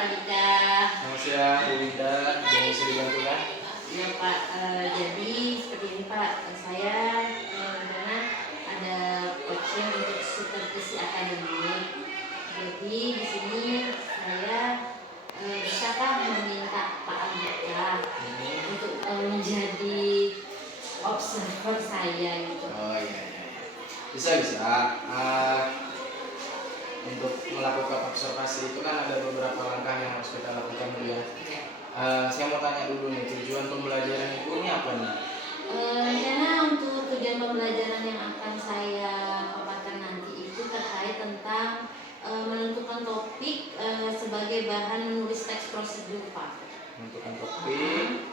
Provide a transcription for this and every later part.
Pak Dika. Selamat siang Bu Winda, yang bisa dibantu ya? Iya Pak, jadi seperti ini Pak, saya rencana ada coaching untuk supervisi akademik. Jadi di sini saya bisakah meminta Pak Andika untuk menjadi observer saya gitu? Oh iya. Bisa. Untuk melakukan observasi itu kan ada beberapa langkah yang harus kita lakukan dulu ya. Saya mau tanya dulu nih, tujuan pembelajaran itu ini apa nih? Rencana untuk tujuan pembelajaran yang akan saya paparkan nanti itu terkait tentang menentukan topik sebagai bahan menulis teks prosedur Pak. Menentukan topik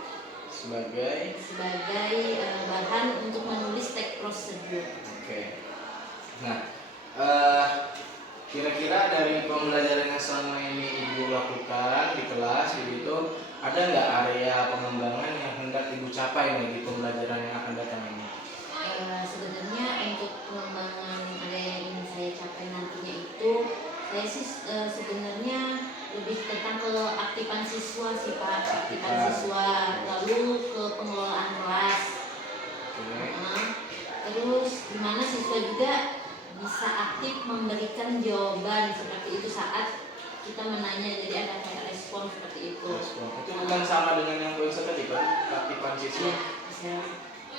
sebagai bahan untuk menulis teks prosedur. Oke. Nah, kira-kira dari pembelajaran yang selama ini Ibu lakukan di kelas begitu, ada nggak area pengembangan yang hendak Ibu capai nih di pembelajaran yang akan datang ini? Sebenarnya untuk pengembangan area yang ingin saya capai nantinya itu, saya sih sebenarnya lebih tentang keaktifan siswa sih Pak, aktifan siswa, lalu ke pengelolaan kelas. Terus dimana siswa juga bisa aktif memberikan jawaban seperti itu saat kita menanya, jadi ada kayak respon seperti itu. Itu bukan sama dengan yang gue tadi Pak, keaktifan siswa? Ya,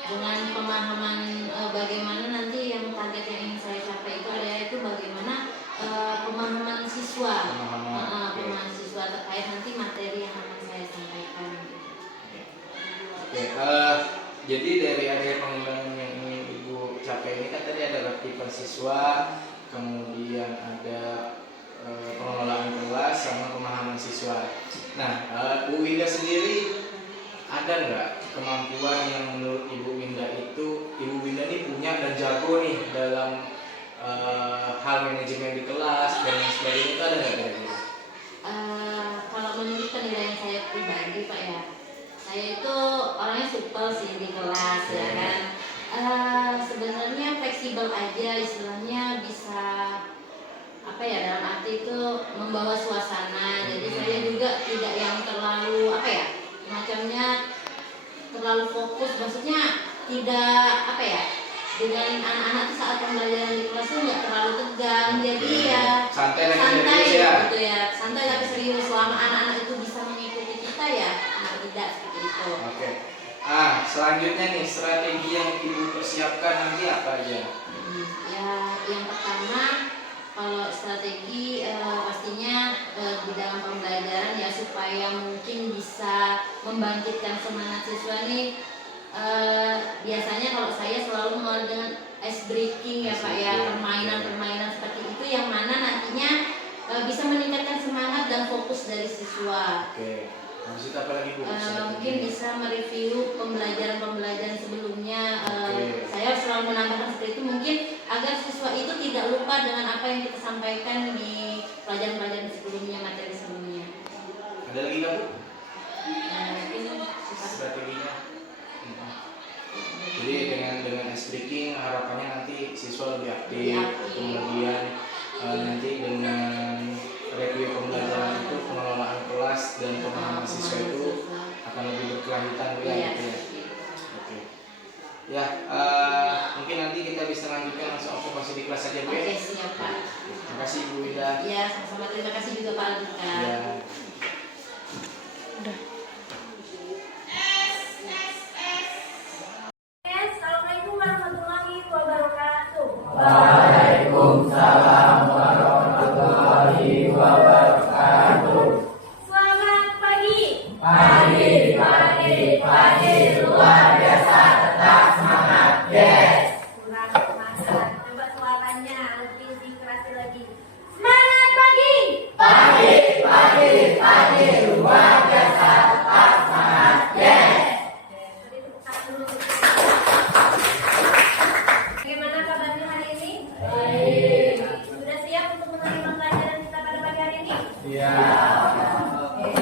dengan pemahaman bagaimana nanti yang target yang ingin saya capai itu adalah itu bagaimana pemahaman siswa, pemahaman siswa terkait nanti materi yang akan saya sampaikan. Oke, jadi dari area pengembangan yang ingin Ibu capai ini kan tadi ada keaktifan siswa, kemudian ada pengelolaan kelas sama pemahaman siswa. Nah, Bu Winda sendiri ada nggak kemampuan yang menurut Ibu Winda itu Ibu Winda ini punya dan jago nih dalam hal manajemen di kelas dan lain sebagainya, itu ada nggak kira-kira? Kalau menurut penilaian saya pribadi Pak ya, saya itu orangnya supel sih di kelas ya kan. Sebenarnya fleksibel aja, istilahnya bisa apa ya, dalam arti itu membawa suasana. Jadi saya juga tidak yang terlalu apa ya, macamnya terlalu fokus, maksudnya tidak apa ya, dengan anak-anak itu saat pembelajaran di kelas itu nggak terlalu tegang, jadi ya santai gitu ya, santai tapi serius. Selama anak-anak itu bisa mengikuti kita ya, tidak seperti itu. Oke. Selanjutnya nih, strategi yang Ibu persiapkan nanti apa aja? Ya, yang pertama kalau strategi pastinya di dalam pembelajaran ya supaya mungkin bisa membangkitkan semangat siswa nih. Biasanya kalau saya selalu mengelola dengan ice breaking ya Pak ya, permainan-permainan seperti itu yang mana nantinya bisa meningkatkan semangat dan fokus dari siswa. Oke. Habis itu apa lagi Bu? Mungkin bisa mereview pembelajaran sebelumnya. Saya selalu menambahkan seperti itu mungkin agar siswa itu tidak lupa dengan apa yang kita sampaikan di pelajaran-pelajaran sebelumnya, materi sebelumnya. Ada lagi nggak Bu? Ini Strateginya. Jadi dengan speaking harapannya nanti siswa lebih aktif. Kemudian nanti dengan review pembelajaran itu pengelolaan kelas dan pemahaman siswa itu akan lebih berkelanjutan gitu ya. Oke. Ya, mungkin nanti kita bisa lanjutkan langsung observasi di kelas saja Bu. Oke, siap Pak. Terima kasih Bu Winda. Ya, sama-sama, terima kasih juga Pak Andika. Ya. Udah. Assalamualaikum warahmatullahi wabarakatuh. Waalaikumsalam warahmatullahi wabarakatuh. Selamat pagi. Pagi, luar biasa, tetap semangat, yes. Kurang semangat. Coba suaranya lebih keras lagi. Semangat pagi. Pagi, luar biasa, tetap semangat, yes. Oke, tadi tepuk tangan dulu. Bagaimana kabarnya hari ini? Baik. Sudah siap untuk menerima pelajaran kita pada pagi hari ini? Iya. Oke.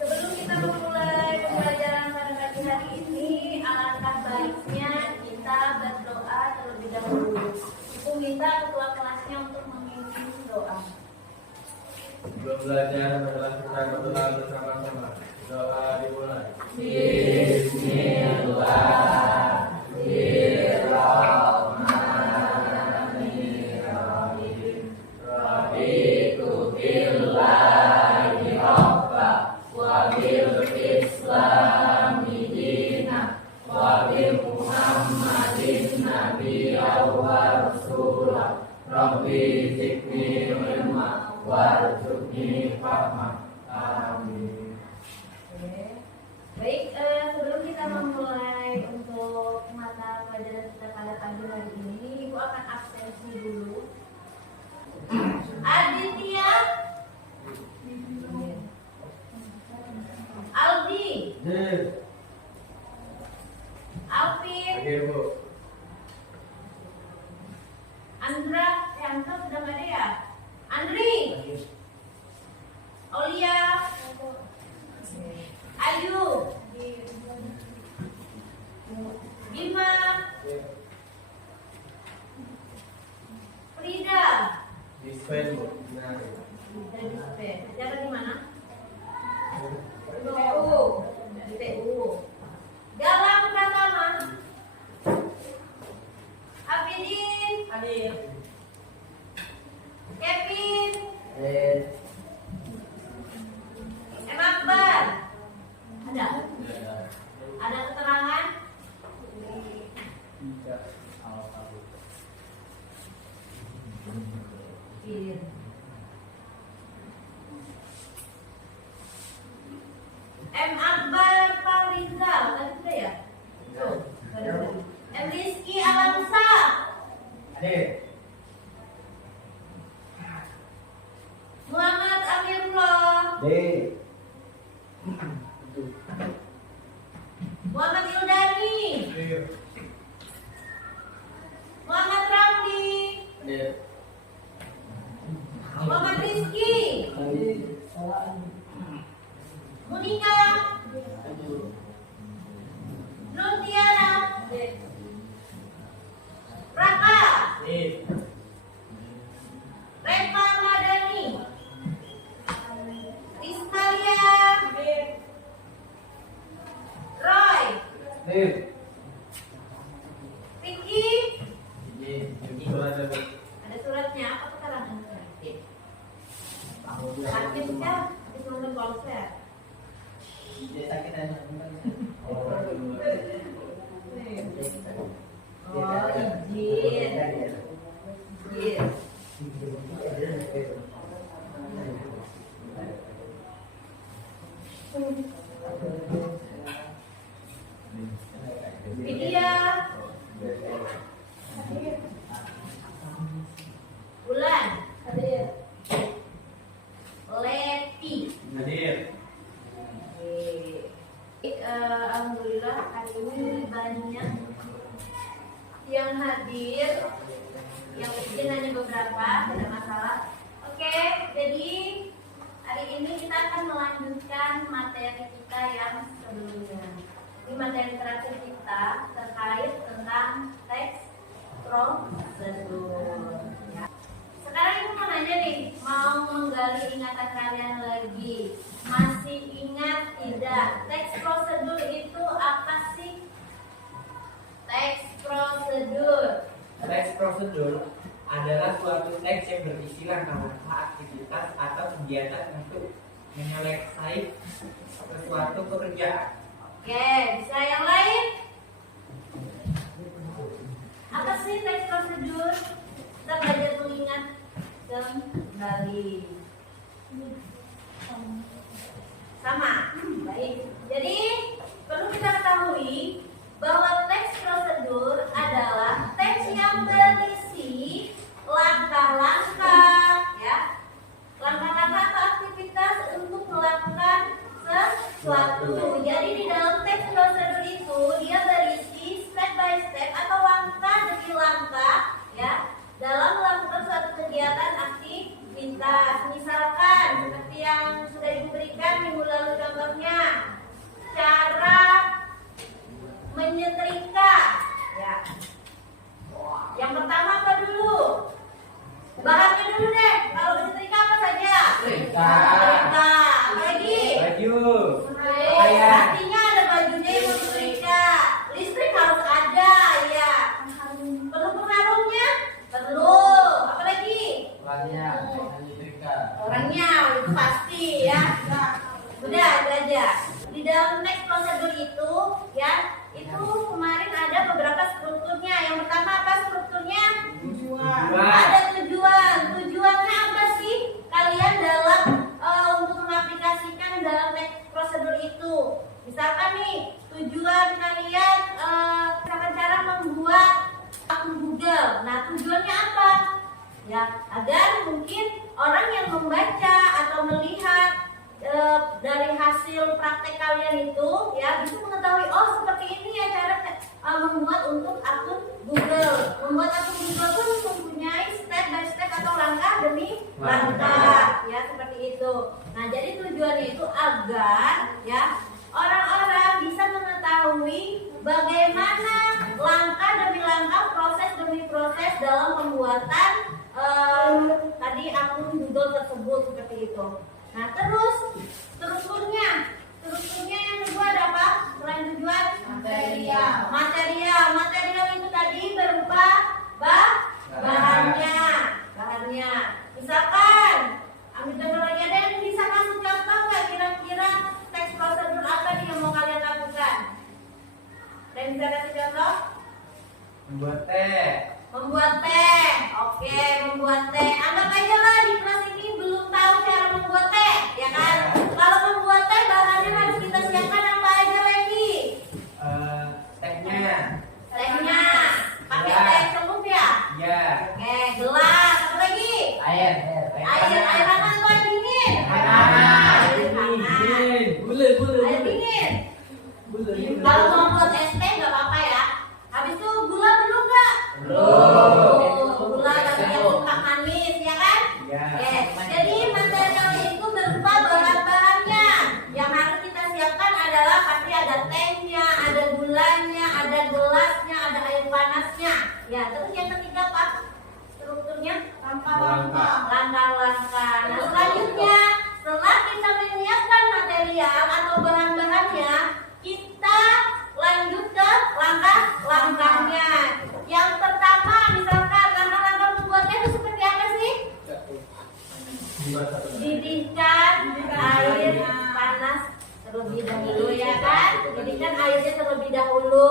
Sebelum kita memulai pembelajaran pada pagi hari ini, alangkah baiknya kita berdoa terlebih dahulu. Aku minta ketua kelasnya untuk memimpin doa. Sebelum belajar, marilah kita berdoa bersama-sama. Doa dimulai. Baik, sebelum kita memulai untuk mata pelajaran kita pada pagi hari ini, Ibu akan absensi dulu. Aditya, Aldi, Alvin, Bu. Andra, Andra sudah nggak ada ya? Andri, Olia, Ayu, Bima, Frida, Dispen, Bu. Benar. dan Dispen. Jaga di mana? Di TU. Di TU. Galang Pratama, Afidin, Hadir. Kevin, Hadir. M. Akbar. Ada? Ada keterangan? Iya. M. Akbar Farinda, tadi sudah ya? Tuh, ada. M. Rizky Alamsa, Hadir. Muhammad Amirullah, Hadir. Muhammad Ildani, Muhammad Ramli, Hadir. Muhammad Rizky, Monika, Nur Tiara, Raka, Reva Madani, Rizkalia, Roy, Hadir. Vicky, Surat ada. ada suratnya apa keterangan sakit? Sakit kan? Habis nonton konser. Dia sakit dan Oh, izin. Izin. Vidya, Bulan, Leti. Hadir. Alhamdulillah hari ini banyak yang hadir, yang izin hanya beberapa, tidak masalah. Oke, jadi hari ini kita akan melanjutkan materi kita yang sebelumnya. Ini materi terakhir kita terkait tentang teks prosedur. Ya. Sekarang ibu mau nanya nih, mau menggali ingatan kalian lagi. Masih ingat tidak? Teks prosedur itu apa sih? Teks prosedur. Teks prosedur adalah suatu teks yang berisi langkah-langkah aktivitas atau kegiatan untuk menyelesaikan sesuatu pekerjaan. Oke, bisa yang lain? Apa sih teks prosedur? Kita belajar mengingat kembali. Sama, baik. Jadi perlu kita ketahui bahwa teks prosedur adalah teks yang berisi langkah-langkah, ya, langkah-langkah atau aktivitas untuk melakukan sesuatu. Jadi di dalam teks prosedur itu dia berisi step by step atau langkah demi langkah, ya, dalam melakukan suatu kegiatan aktivitas. Misalkan seperti yang sudah diberikan minggu lalu contohnya, tujuannya apa? Ya, agar mungkin orang yang membaca atau melihat dari hasil praktek kalian itu ya bisa mengetahui, oh seperti ini ya cara membuat untuk akun Google. Membuat akun Google pun mempunyai step by step atau langkah demi langkah ya, seperti itu. Nah, jadi tujuannya itu agar ya orang-orang bisa mengetahui bagaimana langkah demi langkah, proses demi proses dalam pembuatan tadi akun Google tersebut, seperti itu. Nah, strukturnya yang kedua ada apa? Selain tujuan, material itu tadi berupa bahannya. Misalkan, ambil contoh lagi, ada yang bisa kasih contoh nggak kira-kira teks prosedur apa nih yang mau kalian lakukan? Ada yang bisa kasih contoh? Membuat teh. Oke, membuat teh. Anggap aja lah di kelas ini belum tahu cara membuat teh, ya kan? Kalau membuat teh bahannya harus kita siapkan apa aja lagi? Tehnya. Pakai teh celup ya? Iya. Oke, gelas. Apa lagi? Air Hangat atau air dingin? Air hangat. Air hangat. Gula. Air dingin. Kalau mau buat es teh nggak apa-apa ya. Habis itu gula perlu nggak? Gula tapi yang suka manis, ya kan? Iya. Oke. Jadi material itu berupa bahan-bahannya. Yang harus kita siapkan adalah pasti ada tehnya, ada gulanya, ada gelasnya, ada air panasnya. Ya, terus yang ketiga apa? Strukturnya langkah-langkah. Nah, selanjutnya setelah kita menyiapkan material atau bahan-bahannya, kita lanjut ke langkah-langkahnya. Yang pertama, misalkan langkah-langkah membuatnya itu seperti apa sih? Didihkan air panas terlebih dahulu, ya kan? Didihkan airnya terlebih dahulu.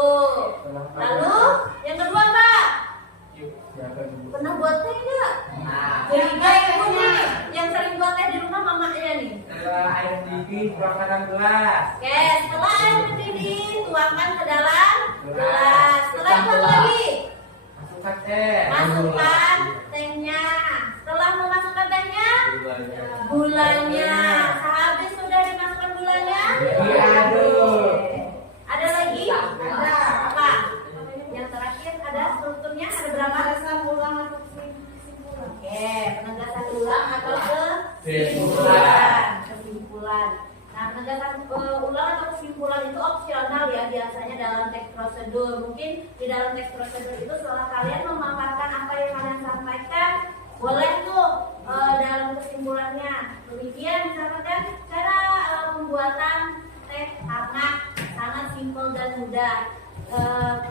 Lalu yang kedua apa? Pernah buat teh nggak? Jadi ibu nih yang sering buat teh di rumah mamanya nih. Setelah air mendidih, tuangkan dalam gelas. Oke, setelah air mendidih, tuangkan ke dalam gelas. Setelah itu apa lagi? Masukkan teh. Masukkan tehnya. Setelah memasukkan tehnya, gulanya. Sehabis sudah dimasukkan gulanya, Diaduk. ada lagi? Ada. Apa? Yang terakhir ada strukturnya, ada berapa? Penegasan ulang atau kesimpulan. Oke, penegasan ulang atau kesimpulan. Nah, penegasan ulang atau kesimpulan itu opsional ya, biasanya dalam teks prosedur. Mungkin di dalam teks prosedur itu setelah kalian memaparkan apa yang kalian sampaikan, boleh tuh dalam kesimpulannya. Demikian misalkan cara pembuatan teh hangat, sangat simpel dan mudah.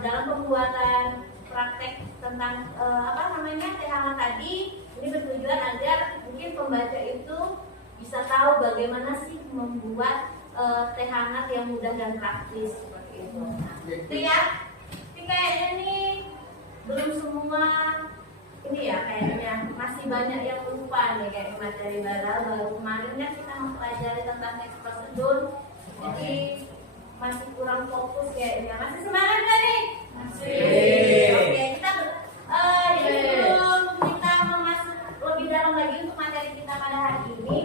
Dalam pembuatan praktek tentang teh hangat tadi, ini bertujuan agar mungkin pembaca itu bisa tahu bagaimana sih membuat teh hangat yang mudah dan praktis, seperti itu. Nah, itu ya. Tapi kayaknya nih belum semua ini ya, kayaknya masih banyak yang lupa nih kayak materi baru kemarin kan kita mempelajari tentang teks prosedur, jadi masih kurang fokus kayaknya. Masih semangat nggak nih? Masih. Oke, kita sebelum kita masuk lebih dalam lagi untuk materi kita pada hari ini,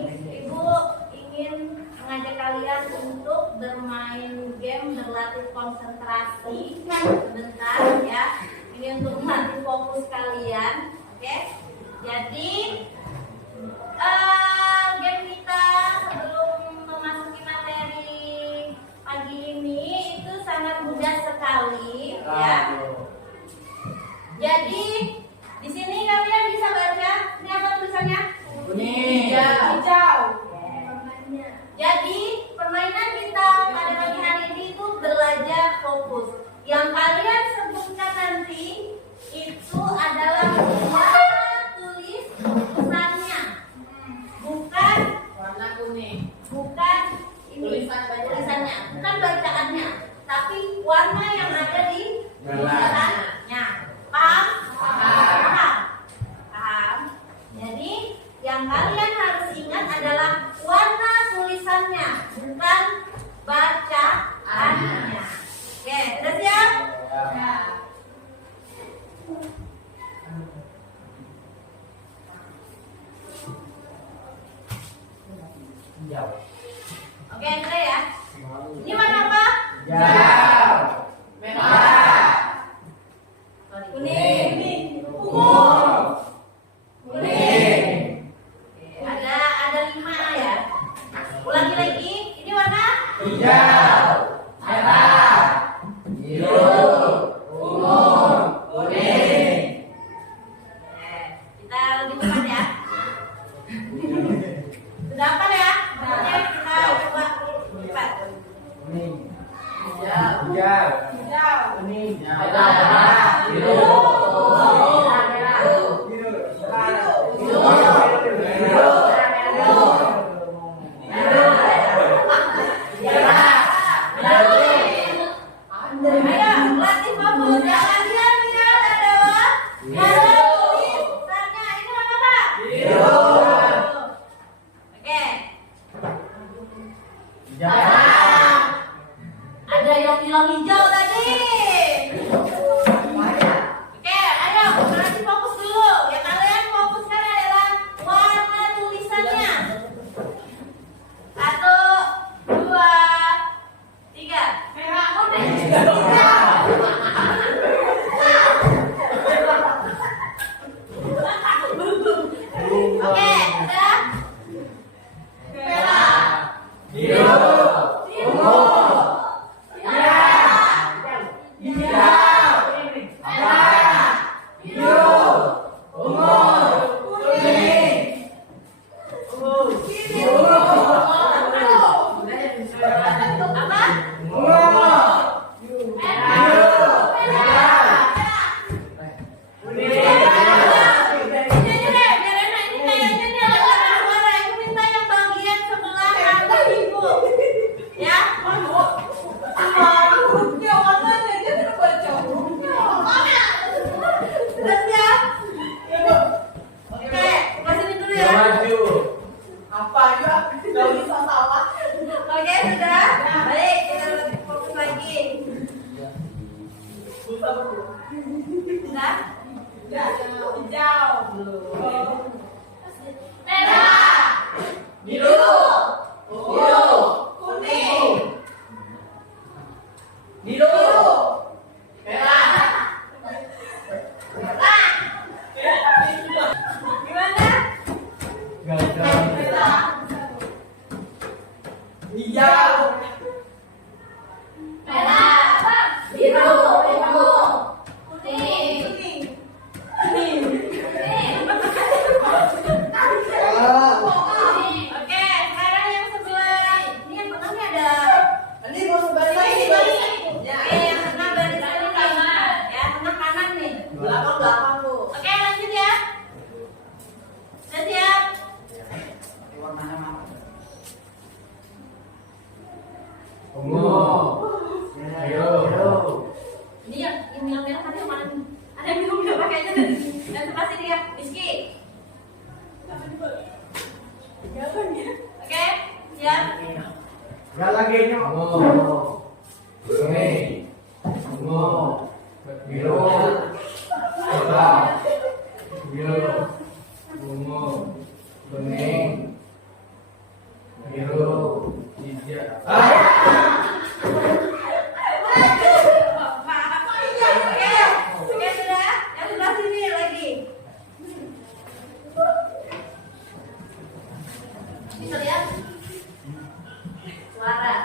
Ibu ingin mengajak kalian untuk bermain game, berlatih konsentrasi sebentar ya. Ini untuk melatih fokus kalian, oke? Jadi game kita sebelum memasuki materi pagi ini itu sangat mudah sekali, ya. Jadi di sini kalian bisa baca. Ini apa tulisannya? Kuning. Hijau. Jadi permainan kita pada pagi hari ini itu belajar fokus. Yang kalian sebutkan nanti itu adalah warna tulisannya, bukan warna kuning. bukan ini tulisannya, bukan bacaannya, tapi warna yang ada di tulisannya. Paham? Paham. Jadi yang kalian harus ingat adalah warna tulisannya, bukan bacaannya. Oke, udah siap? hijau. Oke, Andre ya. Ini warna apa? Hijau. Merah. Kuning. Ungu. Kuning. Oke, ada 5 ya. Ulangi lagi. Ini warna Hijau. Merah. Biru. Ungu. Kuning. Oke, kita lebih cepat ya. Sudah hafal ya? Oke, kita coba cepat. Kuning. Hijau. Hijau. Kuning. Merah. Biru. Ayo, latih fokus. Jangan diam ya, adalah ada tulisannya. Ini warna apa? Biru. Oke. Hijau. Ada yang bilang hijau tadi. Oke, ayo latih fokus dulu. Yang kalian fokuskan adalah warna tulisannya. 1, 2, 3. Merah, kuning. Oke, udah. Merah. Biru. Ungu. Merah. Hijau. Merah. Biru. Ungu. Kuning. Apa? Ungu. Oke, sudah. Baik, kita lebih fokus lagi. Sudah? Hijau. Merah. Biru. Ungu. Kuning. Biru. Merah. Gimana? Merah. Hijau. Merah. Biru. Ungu. Kuning. Oke, sekarang yang sebelah ini yang tengah nih ada. Ini mau sebalik. Ya, yang tengah baris ini kanan. Ya, tengah kanan nih. Belakang tuh. Oke, lanjut ya. Sudah siap? Ungu. Biru. Ini yang merah tadi yang mana nih? Ada yang bingung nggak pakainya tadi? Dan sebelah sini ya, Rizky. Oke, siap? Enggak lagi nya. Ungu. Kuning. Ungu. Biru. Merah. Biru. Ungu. Kuning. Biru. Hijau. Oke, sudah. Yang sebelah sini lagi. Bisa lihat? Suara.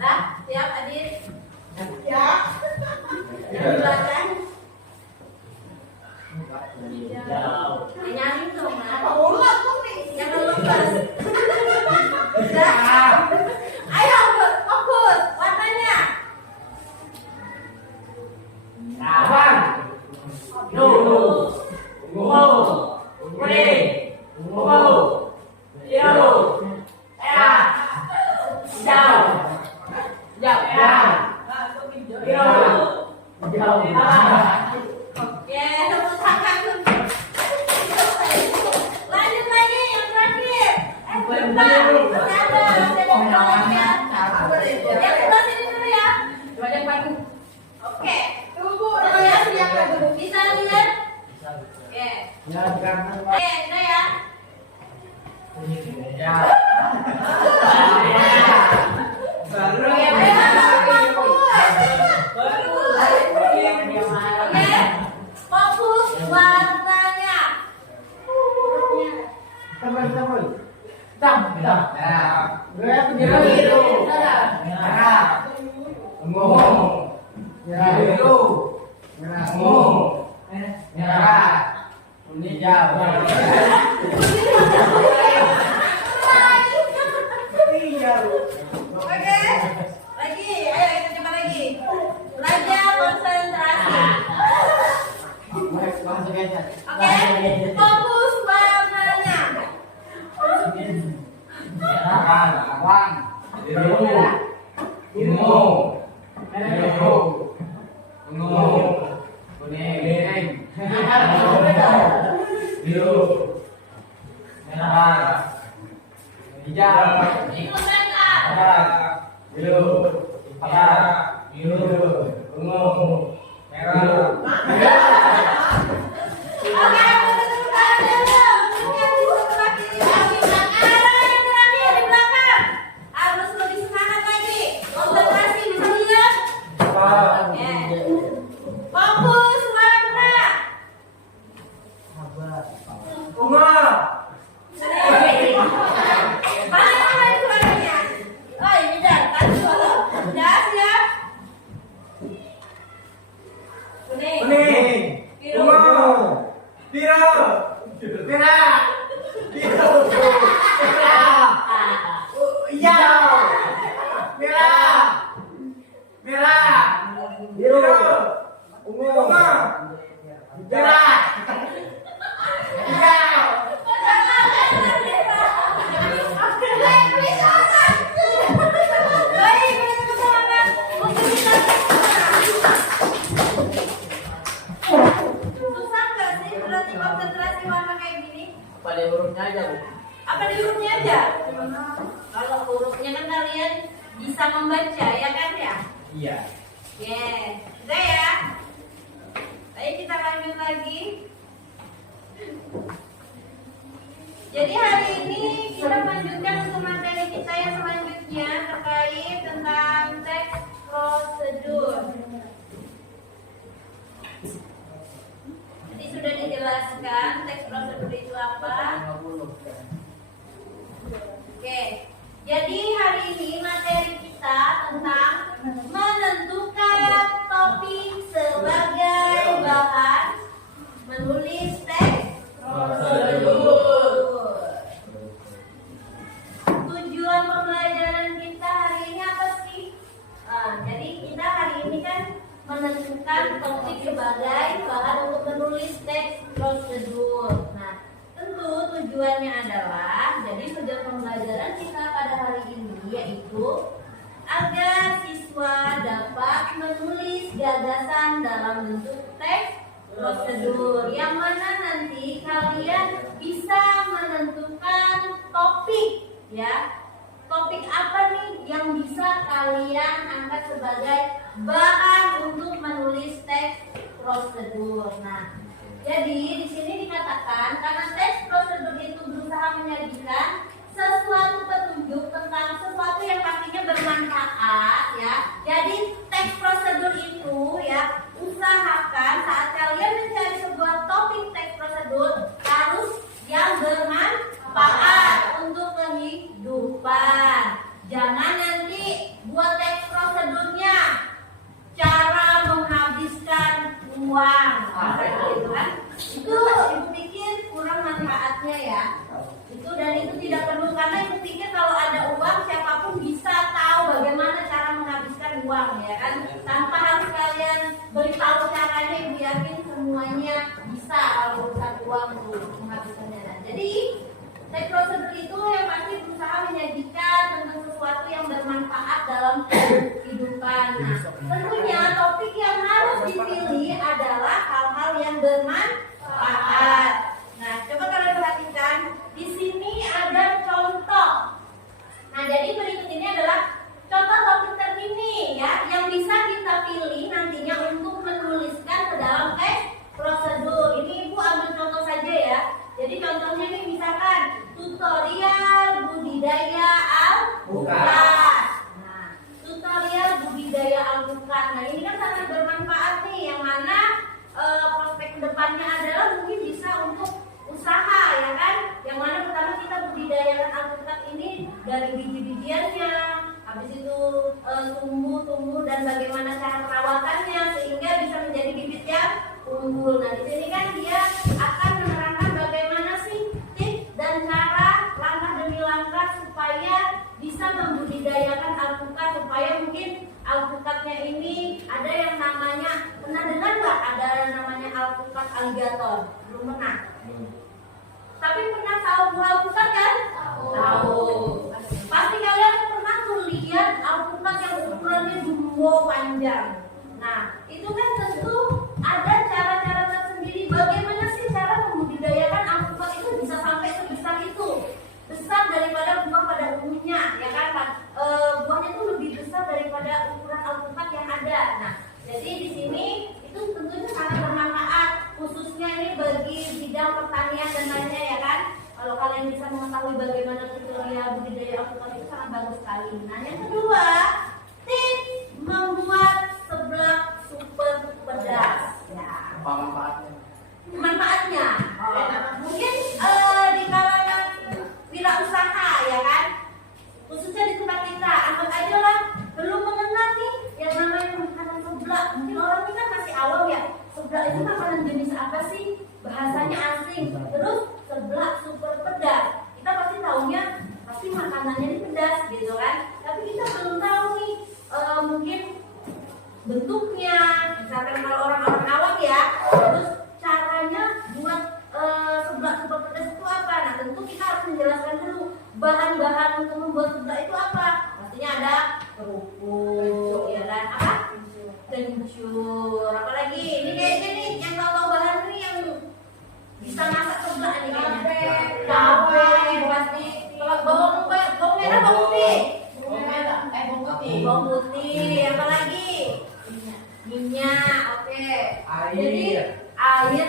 Dah, siap Adit? Siap. Yang di belakang. Nyanyi dong, Nak. Jangan lepas. Sudah. Ayo, fokus. Warnanya. Abang. Biru. Ungu. Kuning. Ungu. Biru. Merah. Hijau. Merah. Biru. Hijau. Oke, tepuk tangan. Lanjut lagi yang terakhir. Bentar. Yang sebelah sini dulu ya. Oke. Tunggu ya. Bisa lihat? Oke. Oke, udah ya. Ya. Baru Oke, fokus warnanya. Oke, lagi, ayo kita coba lagi. Belajar konsentrasi. Oke, fokus warnanya. Oke, untuk terakhir di belakang. Harus lebih semangat lagi. Konsentrasi, bisa lihat? Oke. Fokus warna. Mana suaranya? Oh, ini dah. Tadi dulu. Udah siap? Kuning. Biru. Baik, kita semangat untuk kita. Susah nggak sih berarti konsentrasi warna kayak gini? Pada hurufnya aja, Bu. Apa di hurufnya aja? Kalau hurufnya kan kalian bisa membaca ya kan ya? Iya. Oke, udah ya. Baik, kita lanjut lagi. Jadi hari ini kita lanjutkan untuk materi kita yang selanjutnya terkait tentang teks prosedur. Tadi sudah dijelaskan teks prosedur itu apa. Oke, jadi hari ini materi kita tentang menentukan topik sebagai bahan menulis teks prosedur. Tujuan pembelajaran kita hari ini apa sih? Jadi kita hari ini kan menentukan topik sebagai bahan untuk menulis teks prosedur. Nah, tentu tujuannya adalah jadi tujuan pembelajaran kita pada hari ini yaitu agar siswa dapat menulis gagasan dalam bentuk teks prosedur yang mana nanti kalian bisa menentukan topik ya. Topik apa nih yang bisa kalian angkat sebagai bahan untuk menulis teks prosedur. Nah, jadi di sini dikatakan karena teks prosedur itu berusaha menyajikan sesuatu petunjuk tentang sesuatu yang pastinya bermanfaat ya. Jadi teks prosedur itu ya usahakan saat kalian mencari sebuah topik teks prosedur harus yang bermanfaat untuk kehidupan. Jangan nanti buat teks prosedurnya cara menghabiskan uang, gitu kan? Itu ibu pikir kurang manfaatnya ya. Itu dan itu tidak perlu karena ibu pikir kalau ada uang siapapun bisa tahu bagaimana cara menghabiskan uang ya kan. Tanpa harus kalian beritahu caranya, ibu yakin semuanya bisa kalau urusan uang tuh menghabiskannya. Nah, jadi teks prosedur itu yang pasti berusaha menyajikan tentang sesuatu yang bermanfaat dalam kehidupan. Nah, tentunya topik yang harus dipilih adalah hal-hal yang bermanfaat. Nah, coba kalian perhatikan di sini ada contoh. Nah, jadi berikut ini adalah contoh topik terkini ya yang bisa kita pilih nantinya untuk menuliskan ke dalam teks prosedur. Ini ibu ambil contoh saja ya. Jadi contohnya ini misalkan tutorial dari biji-bijiannya, habis itu tumbuh dan bagaimana cara perawatannya sehingga bisa menjadi bibit yang unggul. Nah di sini kan dia akan menerangkan bagaimana sih tips dan cara langkah demi langkah supaya bisa membudidayakan alpukat, supaya mungkin alpukatnya ini ada yang namanya, pernah dengar nggak ada yang namanya alpukat aligator? Belum pernah. Tapi pernah tahu buah alpukat kan? Tahu. Pasti kalian pernah tuh lihat alpukat yang ukurannya jumbo panjang. Nah, itu kan tentu ada cara-cara tersendiri bagaimana sih cara membudidayakan alpukat itu bisa sampai sebesar itu. Besar daripada buah pada umumnya, ya kan? Buahnya itu lebih besar daripada ukuran alpukat yang ada. Nah, jadi di sini itu tentunya sangat bermanfaat, khususnya ini bagi bidang pertanian dan lainnya, ya kan? Kalau kalian bisa mengetahui bagaimana tutorial budidaya alpukat itu sangat bagus sekali. Nah, yang kedua, tips membuat seblak super pedas. Ya. Apa manfaatnya? Manfaatnya, mungkin di kalangan wirausaha, ya kan? Khususnya di tempat kita, anggap aja lah belum mengenal nih yang namanya makanan seblak. Mungkin orang ini kan masih awam ya, seblak itu makanan jenis apa sih? Bahasanya asing. Terus seblak super pedas, kita pasti taunya pasti makanannya ini pedas gitu kan. Tapi kita belum tahu nih mungkin bentuknya, misalkan kalau orang-orang awam ya. Terus caranya buat seblak super pedas itu apa? Nah tentu kita harus menjelaskan dulu bahan-bahan untuk membuat seblak itu apa. Pastinya ada kerupuk, ya kan? Apa? Kencur, apalagi ini kayaknya nih yang tahu bahan nih yang bisa masak seblak nih kayaknya. Cabe, pasti. Kalau bawang merah, bawang putih. Bawang putih, apalagi? Minyak, oke. Jadi air,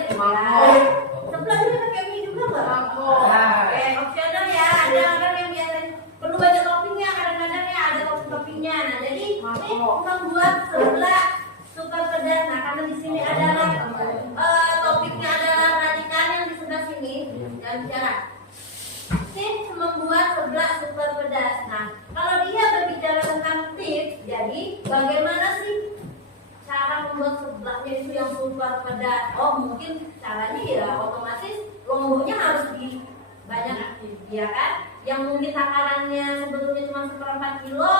seblak ini pakai mie juga nggak? Oke, opsional ya. Ada orang yang biasanya perlu banyak toppingnya, kadang-kadang ya ada topping-toppingnya. Nah, jadi ini membuat seblak super pedas. Nah, karena di sini adalah topiknya adalah racikan yang di sebelah sini dan bicara tips membuat seblak super pedas. Nah, kalau dia berbicara tentang tips, jadi bagaimana sih cara membuat seblaknya itu yang super pedas? Oh, mungkin caranya ya otomatis lomboknya harus di banyak, ya kan? Yang mungkin takarannya sebetulnya cuma 1/4 kilo,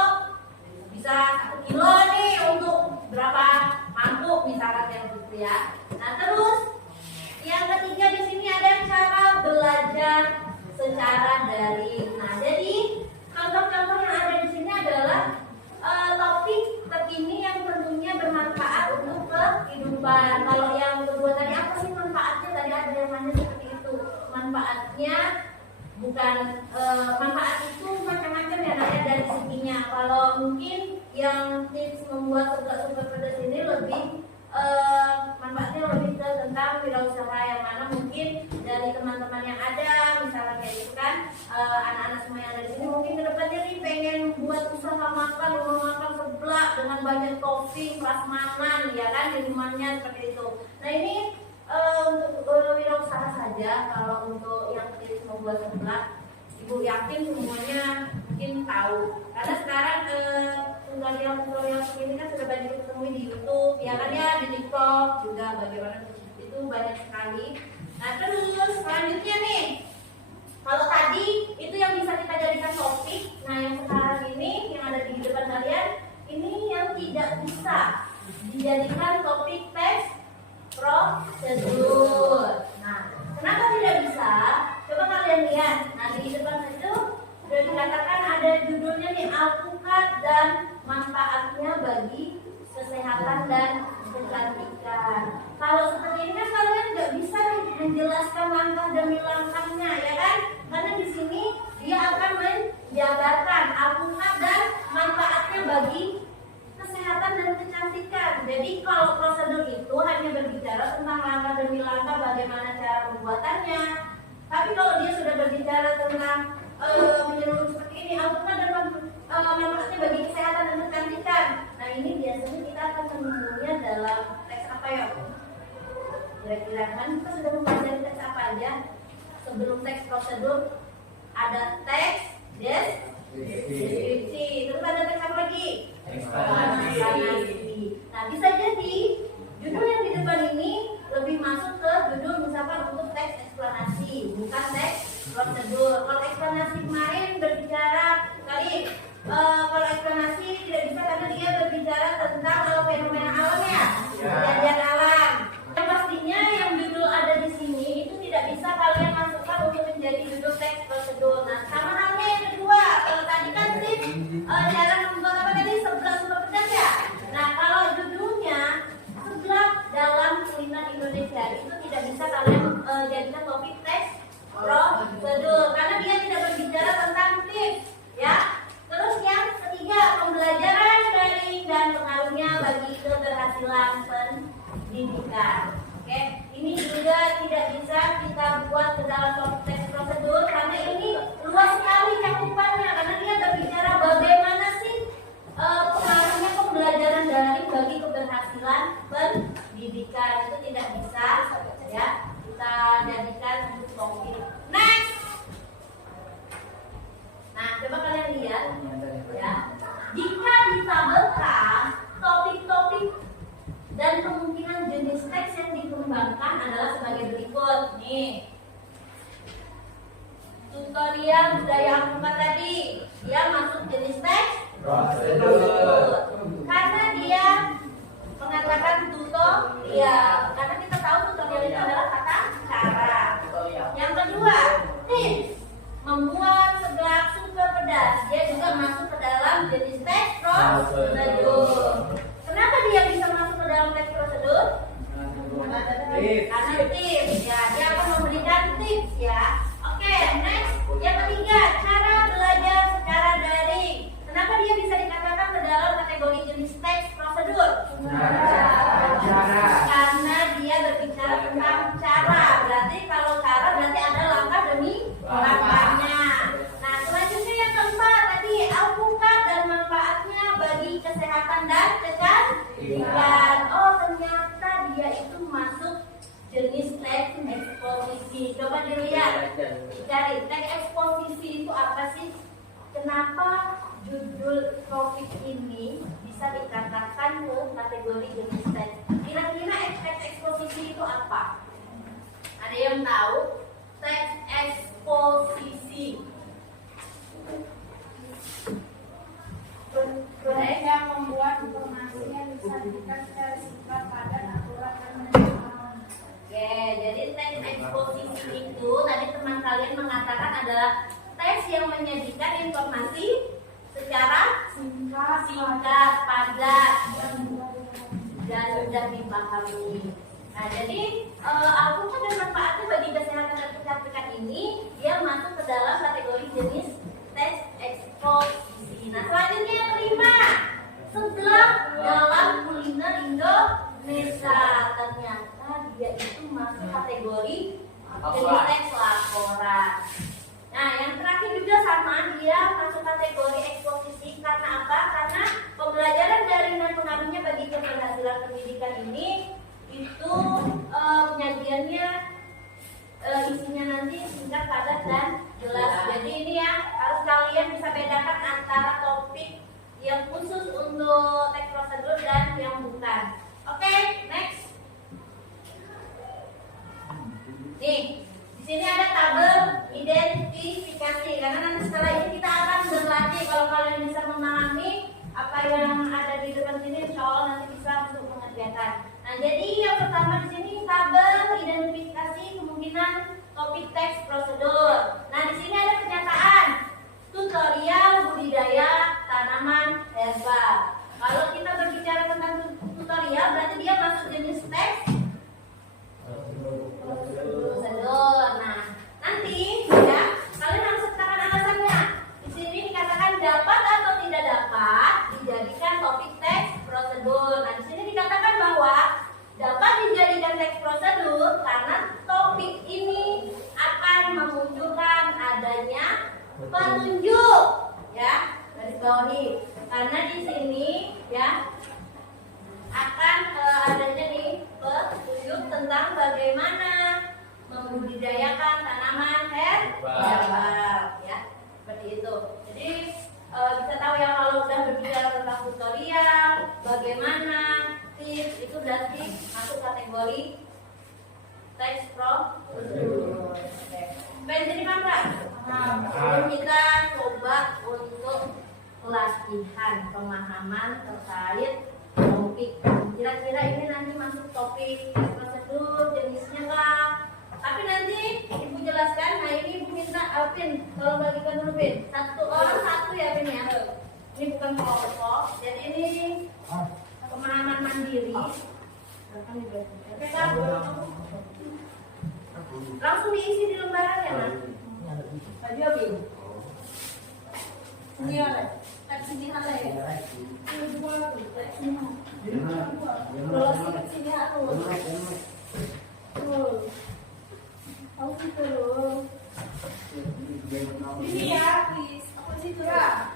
bisa 1 kilo nih untuk berapa mangkuk misalkan yang gitu ya. Nah, terus yang ketiga di sini ada cara belajar secara daring. Nah, jadi contoh-contoh yang ada di sini adalah topik terkini yang tentunya bermanfaat untuk kehidupan. Kalau yang kedua tadi apa sih manfaatnya? Tadi ada yang nanya seperti itu. Manfaatnya bukan manfaat itu macam-macam ya, ada dari seginya. Kalau mungkin yang tips membuat seblak super pedas ini lebih manfaatnya lebih ke tentang wirausaha, yang mana mungkin dari teman-teman yang ada misalnya kayak gitu kan, anak-anak semua yang ada di sini mungkin kedepannya nih pengen buat usaha makan, rumah makan seblak dengan banyak topping, prasmanan, ya kan, di rumahnya seperti itu. Nah ini untuk wirausaha saja. Kalau untuk yang tips membuat seblak, ibu yakin semuanya mungkin tahu, karena sekarang tutorial ini kan sudah banyak ditemui di YouTube, ya kan ya, di TikTok juga bagaimana itu banyak sekali. Nah terus selanjutnya nih, kalau tadi itu yang bisa kita jadikan topik, nah yang sekarang ini yang ada di depan kalian ini yang tidak bisa dijadikan topik teks prosedur. Nah kenapa tidak bisa? Coba kalian lihat. Nah di depan itu sudah dikatakan ada judulnya nih, alpukat dan manfaatnya bagi kesehatan dan kecantikan. Kalau seperti ini kan kalian nggak bisa nih menjelaskan langkah demi langkahnya, ya kan? Karena di sini dia akan menjabarkan alpukat dan manfaatnya bagi kesehatan dan kecantikan. Jadi kalau prosedur itu hanya berbicara tentang langkah demi langkah bagaimana cara pembuatannya. Tapi kalau dia sudah berbicara tentang menyeluruh seperti ini, alpukat dan manfaatnya bagi kesehatan dan kecantikan. Nah ini biasanya kita akan menemunya dalam teks apa ya? Kira-kira kan kita sudah mempelajari teks apa aja? Sebelum teks prosedur ada teks Deskripsi. Terus ada teks apa lagi? Eksplanasi. Nah, bisa jadi judul yang di depan ini lebih masuk ke judul misalkan untuk teks eksplanasi, bukan teks prosedur. Kalau eksplanasi kemarin berbicara kalau eksplanasi tidak bisa karena dia berbicara tentang fenomena alam ya, kejadian alam. Yang pastinya yang judul ada di sini itu tidak bisa kalian masukkan untuk menjadi judul teks prosedur. Nah, sama halnya yang kedua, tadi kan tips cara membuat apa tadi seblak super pedas ya. Nah, kalau judulnya seblak dalam kuliner Indonesia itu tidak bisa kalian jadikan topik teks prosedur karena dia tidak berbicara tentang tips ya. Terus yang ketiga, pembelajaran daring dan pengaruhnya bagi keberhasilan pendidikan. Oke, ini juga tidak bisa kita buat ke dalam topik teks prosedur karena ini luas sekali cakupannya karena dia berbicara bagaimana sih pengaruhnya pembelajaran daring bagi keberhasilan pendidikan. Itu tidak bisa ya kita jadikan untuk topik. Next. Nah, coba kalian lihat ya. Jika ditabelkan topik-topik dan kemungkinan jenis teks yang dikembangkan adalah sebagai berikut. Nih. Tutorial budaya Alpukat tadi, dia masuk jenis teks prosedur. Karena dia mengatakan tutorial. Karena kita tahu tutorial itu adalah kata cara. Yang kedua, tips membuat seblak super pedas. Dia juga masuk ke dalam jenis teks prosedur. Kenapa dia bisa masuk ke dalam teks prosedur? Karena tips ya, dia akan memberikan tips ya. Oke, next. Yang ketiga, cara belajar secara daring. Kenapa dia bisa dikatakan ke dalam kategori jenis teks prosedur? Karena dia berbicara tentang cara. Berarti kalau cara berarti ada langkah demi langkahnya. Nah, selanjutnya yang keempat tadi alpukat dan manfaatnya bagi kesehatan dan kecantikan. Oh, ternyata dia itu masuk jenis teks eksposisi. Coba dilihat, cari teks eksposisi itu apa sih? Kenapa judul topik ini bisa dikatakan ke kategori jenis teks? Kira-kira teks eksposisi itu apa? Ada yang tahu? Teks eksposisi. Teks yang membuat informasi yang disajikan secara singkat, padat, akurat, dan menyenangkan. Oke, jadi teks eksposisi itu tadi teman kalian mengatakan adalah teks yang menyajikan informasi secara singkat, padat, dan mudah dipahami. Nah, jadi alpukat dan manfaatnya bagi kesehatan dan kecantikan ini dia masuk ke dalam kategori jenis teks eksposisi. Nah, selanjutnya yang kelima, seblak dalam kuliner Indonesia. Ternyata dia itu masuk kategori jenis teks laporan. Nah, yang terakhir juga sama, dia masuk kategori eksposisi karena apa? Karena pembelajaran daring dan pengaruhnya bagi keberhasilan pendidikan ini itu penyajiannya isinya nanti singkat, padat, dan jelas. Jadi ini ya harus kalian bisa bedakan antara topik yang khusus untuk teks prosedur dan yang bukan. Oke, next. Nih, di sini ada tabel identifikasi karena nanti setelah ini kita akan berlatih. Kalau kalian bisa memahami apa yang ada di depan sini, insya Allah nanti bisa untuk mengerjakan. Nah, jadi yang pertama di sini tabel identifikasi kemungkinan topik teks prosedur. Nah, di sini ada pernyataan tutorial budidaya tanaman herbal. Kalau kita berbicara tentang tutorial, berarti dia masuk jenis teks prosedur. Nah, nanti ya kalian harus sertakan alasannya. Di sini dikatakan dapat atau tidak dapat dijadikan topik teks prosedur. Nah, di sini dikatakan bahwa dapat dijadikan teks prosedur karena topik ini akan memunculkan adanya petunjuk ya, garis bawahi. Karena di sini ya akan adanya nih petunjuk tentang bagaimana membudidayakan tanaman herbal ya, seperti itu. Jadi kategori teks prosedur. Pengen jadi apa? Sebelum kita coba untuk pelatihan pemahaman terkait topik. Kira-kira ini nanti masuk topik prosedur jenisnya kah? Tapi nanti ibu jelaskan. Nah ini ibu minta Alvin, tolong bagikan dulu Pin. Satu orang satu ya Pin ya. Ini bukan kelompok, jadi ini pemahaman mandiri. Oke, Kak. Langsung diisi di lembaran ya Mas. Baju apa? Sini ada. Sini ada ya. Sini ini ya, please. Apa sih itu ya?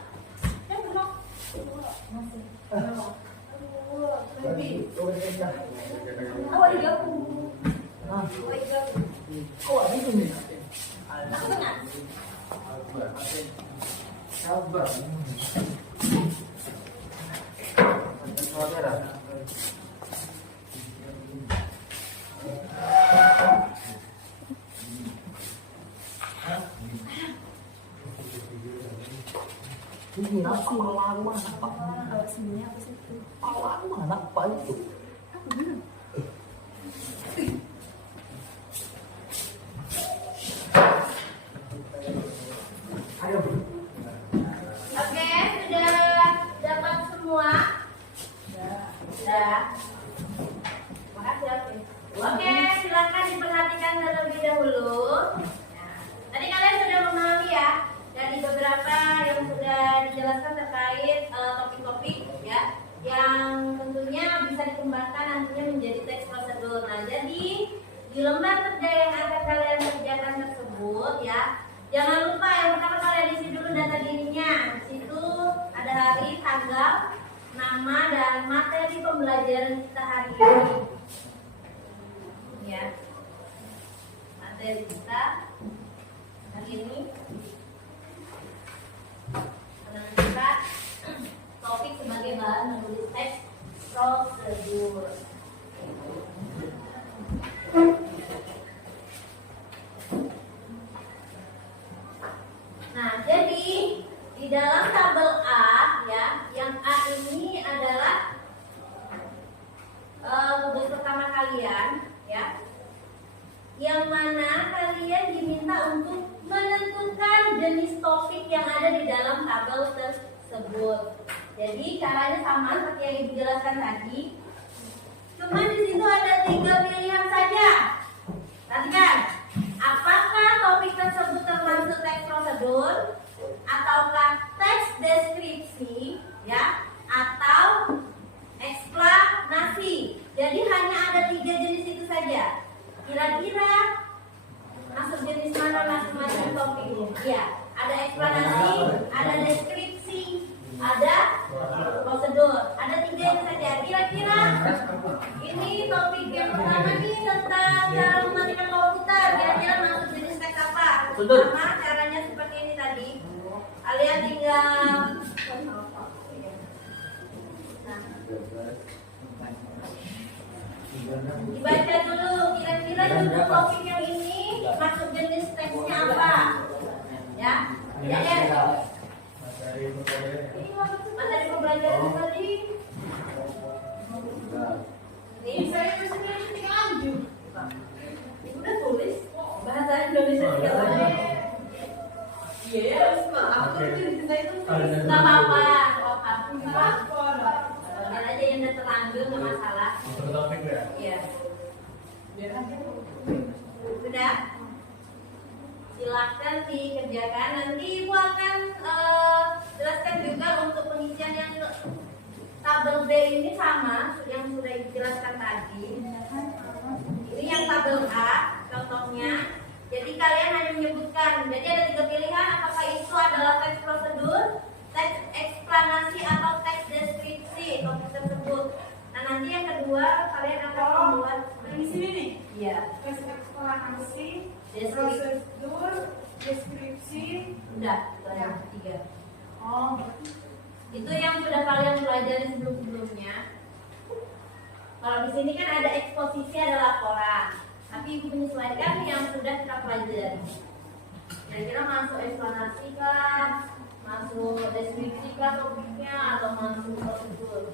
Ini nasi lama apa? Lama apa itu? Oke, sudah dapat semua? Sudah. Makasih Alvin. Oke, silakan diperhatikan terlebih dahulu. Nah, tadi kalian sudah memahami ya dari beberapa yang sudah dijelaskan terkait topik-topik ya, yang tentunya bisa dikembangkan nantinya menjadi teks prosedur. Nah, jadi di lembar kerja yang akan kalian kerjakan tersebut ya, jangan lupa yang pertama kalian isi dulu data dirinya. Di situ ada hari, tanggal, nama dan materi pembelajaran kita hari ini. Ya, materi kita hari ini. Menentukan topik sebagai bahan menulis teks prosedur. Nah, jadi di dalam tabel A ya, yang A ini adalah tugas pertama kalian ya, yang mana kalian diminta untuk menentukan jenis topik yang ada di dalam tabel tersebut. Jadi caranya sama seperti yang ibu jelaskan tadi. Cuma di situ ada 3 pilihan saja. Perhatikan, apakah topik tersebut termasuk teks prosedur, ataukah teks deskripsi, ya, atau eksplanasi. Jadi hanya ada 3 jenis itu saja. Kira-kira masuk jenis mana masing-masing topiknya? Ya, ada eksplanasi, ada deskripsi, ada prosedur. Ada 3 itu saja. Kira-kira ini topik yang pertama nih tentang cara mematikan komputer. Kira-kira masuk jenis teks apa? Sama caranya seperti ini tadi. Kalian tinggal dibaca dulu kira-kira judul topik yang ini masuk jenis teksnya apa, ya? Materi pembelajaran tadi. Ini saya tulisnya tinggal lanjut. Udah tulis bahasa Indonesia tinggal lanjut. Iya, aku tulis saya itu nggak apa-apa. Biar aja yang udah terlanjur nggak masalah. Iya. Sudah. Silakan dikerjakan. Nanti ibu akan jelaskan juga untuk pengisian yang tabel B ini sama yang sudah dijelaskan tadi. Ini yang tabel A contohnya. Jadi kalian hanya menyebutkan. Jadi ada 3 pilihan. Apakah itu adalah teks prosedur, teks eksplanasi, atau teks deskripsi topik tersebut. Nah nanti yang kedua kalian akan membuat Di sini nih. Iya. Teks eksplanasi, Deskripsi. prosedur, deskripsi. Udah, itu ada 3. Oh, Itu yang sudah kalian pelajari sebelum-sebelumnya. Kalau di sini kan ada eksposisi, ada laporan. Tapi ibu menyesuaikan yang sudah kita pelajari. Kira-kira masuk eksplanasi kah, masuk deskripsi kah topiknya, atau masuk prosedur?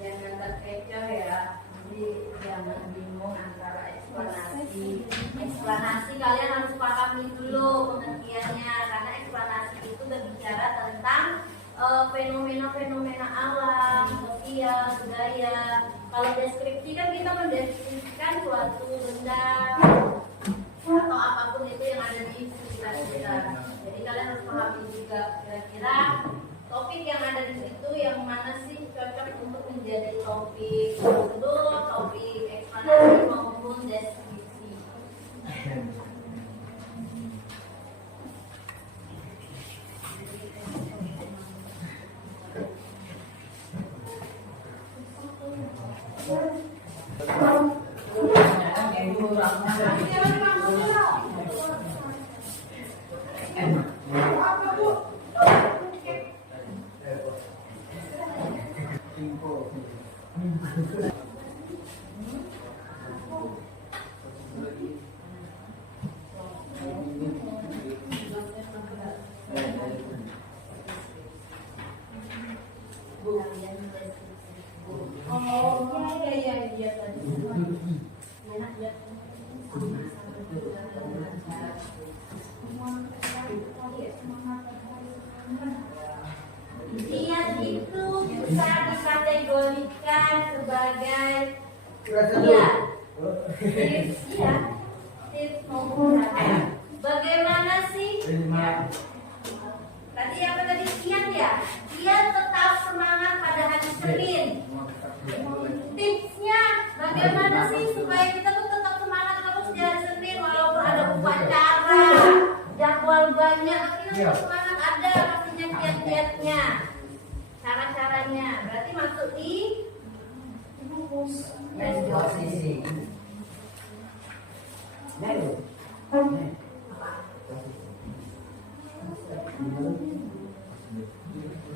Jangan terkecoh ya, jadi jangan bingung antara eksplanasi. Eksplanasi kalian harus pahami dulu pengertiannya, karena eksplanasi itu berbicara tentang fenomena-fenomena alam, sosial, budaya. Kalau deskripsi kan kita mendeskripsikan suatu benda atau apapun itu yang ada di sekitar kita. Jadi kalian harus pahami juga kira-kira topik yang ada di situ yang mana sih cocok untuk menjadi topik prosedur, topik eksplanasi maupun deskripsi. Niat itu bisa dikategorikan sebagai tips maupun kata. Bagaimana sih? Tadi apa tadi kiat ya? Kiat tetap semangat pada hari Senin. Tipsnya bagaimana sih supaya kita tuh tetap semangat terus di hari Senin walaupun ada upacara, jadwal banyak, tapi kita tetap semangat, ada pastinya kiat-kiatnya. Cara-caranya berarti masuk di Eksposisi.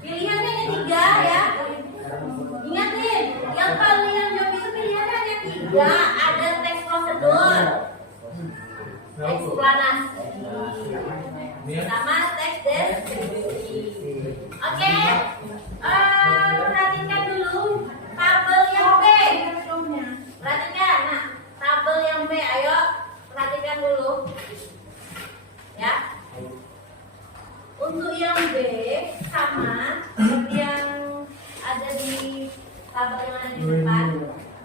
pilihannya ada 3 ya. Ingatin, yang kalian jawab itu pilihannya hanya 3. Ada teks prosedur, eksplanasi, sama teks deskripsi. Oke, perhatikan dulu tabel yang B. Perhatikan, nah tabel yang B, ayo perhatikan dulu, ya. Untuk yang B sama seperti yang ada di tabel yang ada di depan.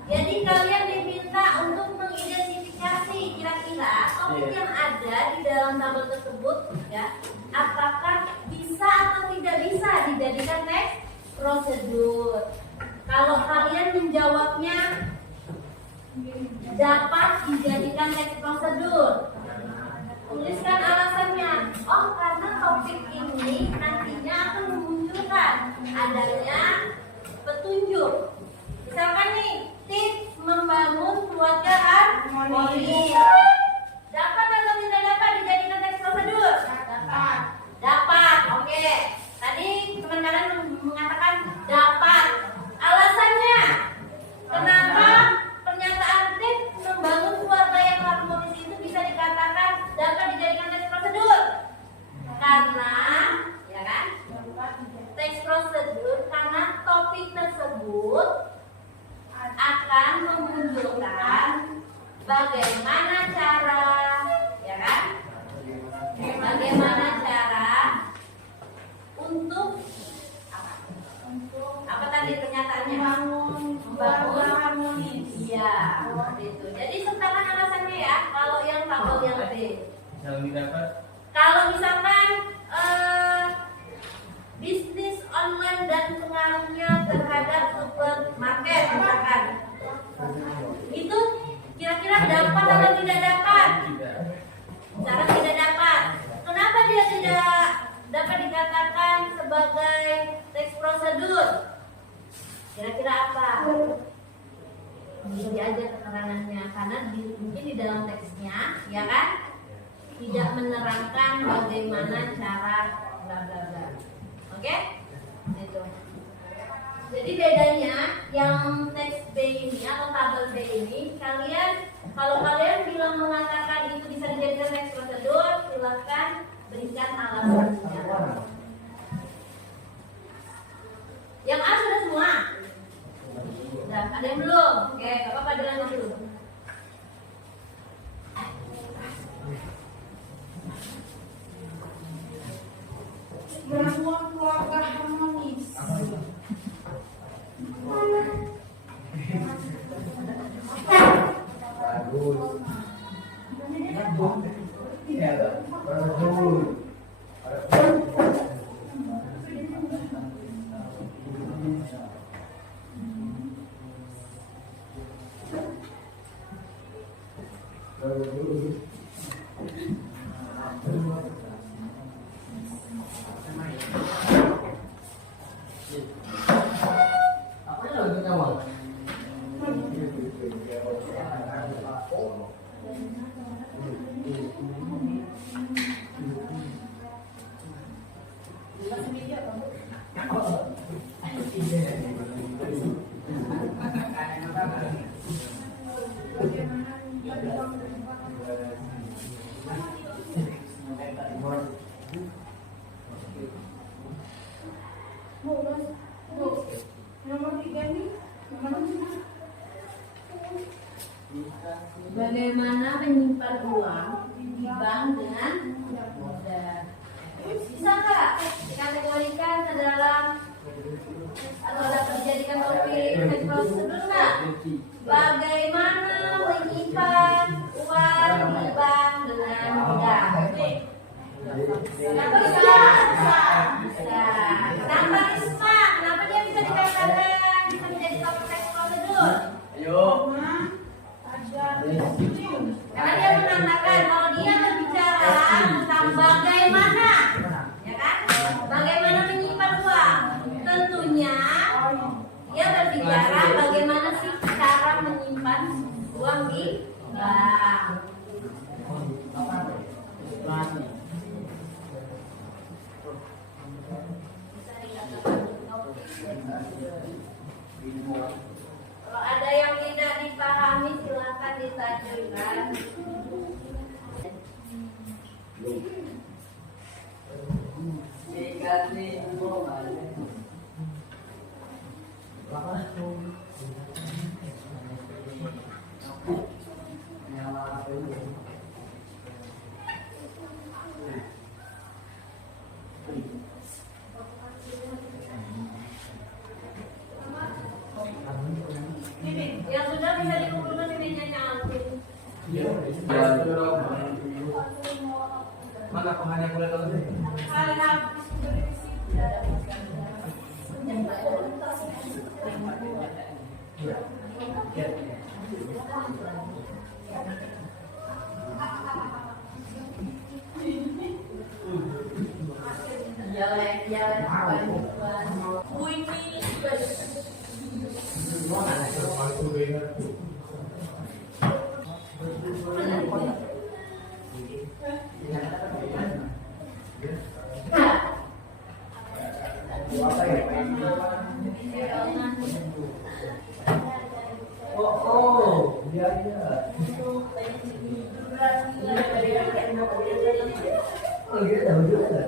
Jadi kalian diminta untuk mengidentifikasi kira-kira topik yang ada di dalam tabel tersebut, ya, apakah bisa atau tidak bisa dijadikan teks prosedur. Kalau kalian menjawabnya dapat dijadikan teks prosedur, tuliskan alasannya. Oh, karena topik ini nantinya akan memunculkan adanya petunjuk. Misalkan nih, tips membangun keluarga harmonis. Dapat atau tidak dapat dijadikan teks prosedur? Dapat. Dapat. Oke. Tadi teman kalian mengatakan dapat. Alasannya, kenapa pernyataan tips membangun keluarga yang harmonis itu bisa dikatakan dapat dijadikan teks prosedur? Karena, ya kan? Teks prosedur karena topik tersebut akan memunculkan bagaimana cara, ya kan? Bagaimana cara untuk apa tadi pernyataannya? Membangun harmonis. Iya, itu. Jadi sertakan alasannya ya. Kalau yang tabel yang B. Kalau misalkan bisnis online dan pengaruhnya terhadap supermarket, misalkan, itu kira-kira dapat atau tidak dapat? Cara tidak dapat. Kenapa dia tidak dapat dikatakan sebagai Gini aja keterangannya karena mungkin di dalam teksnya ya kan tidak menerangkan bagaimana cara bla bla bla. Oke? Itu. Jadi bedanya yang teks B ini atau tabel B ini kalau kalian bilang mengatakan itu bisa dijadikan teks prosedur, silahkan berikan alasannya. Yang A sudah semua? Sudah, ada yang belum? Oke, gak apa-apa, dilanjut dulu. Ramuan keluarga harmonis. Nomor 3 nih, Bagaimana menyimpan uang di bank dengan mudah? Bisa nggak dikategorikan ke dalam atau dapat dijadikan topik teks prosedur nggak? Bagaimana menyimpan uang di bank dengan mudah? Kenapa bisa? Bisa. Kenapa bisa? Kenapa dia bisa dikatakan bisa menjadi topik teks prosedur? Ayo. Karena dia mengatakan kalau dia berbicara tentang bagaimana, ya kan? Bagaimana menyimpan uang? Tentunya dia berbicara bagaimana sih cara menyimpan uang di bank. Bisa dikatakan topik. Kalau ada yang tidak dipahami silakan ditanyakan. Yang sudah bisa dikumpulkan di mejanya Alvin. Mana penghanya boleh tahu? habis berisi. Oh, iya iya. Oh, gitu tahu juga.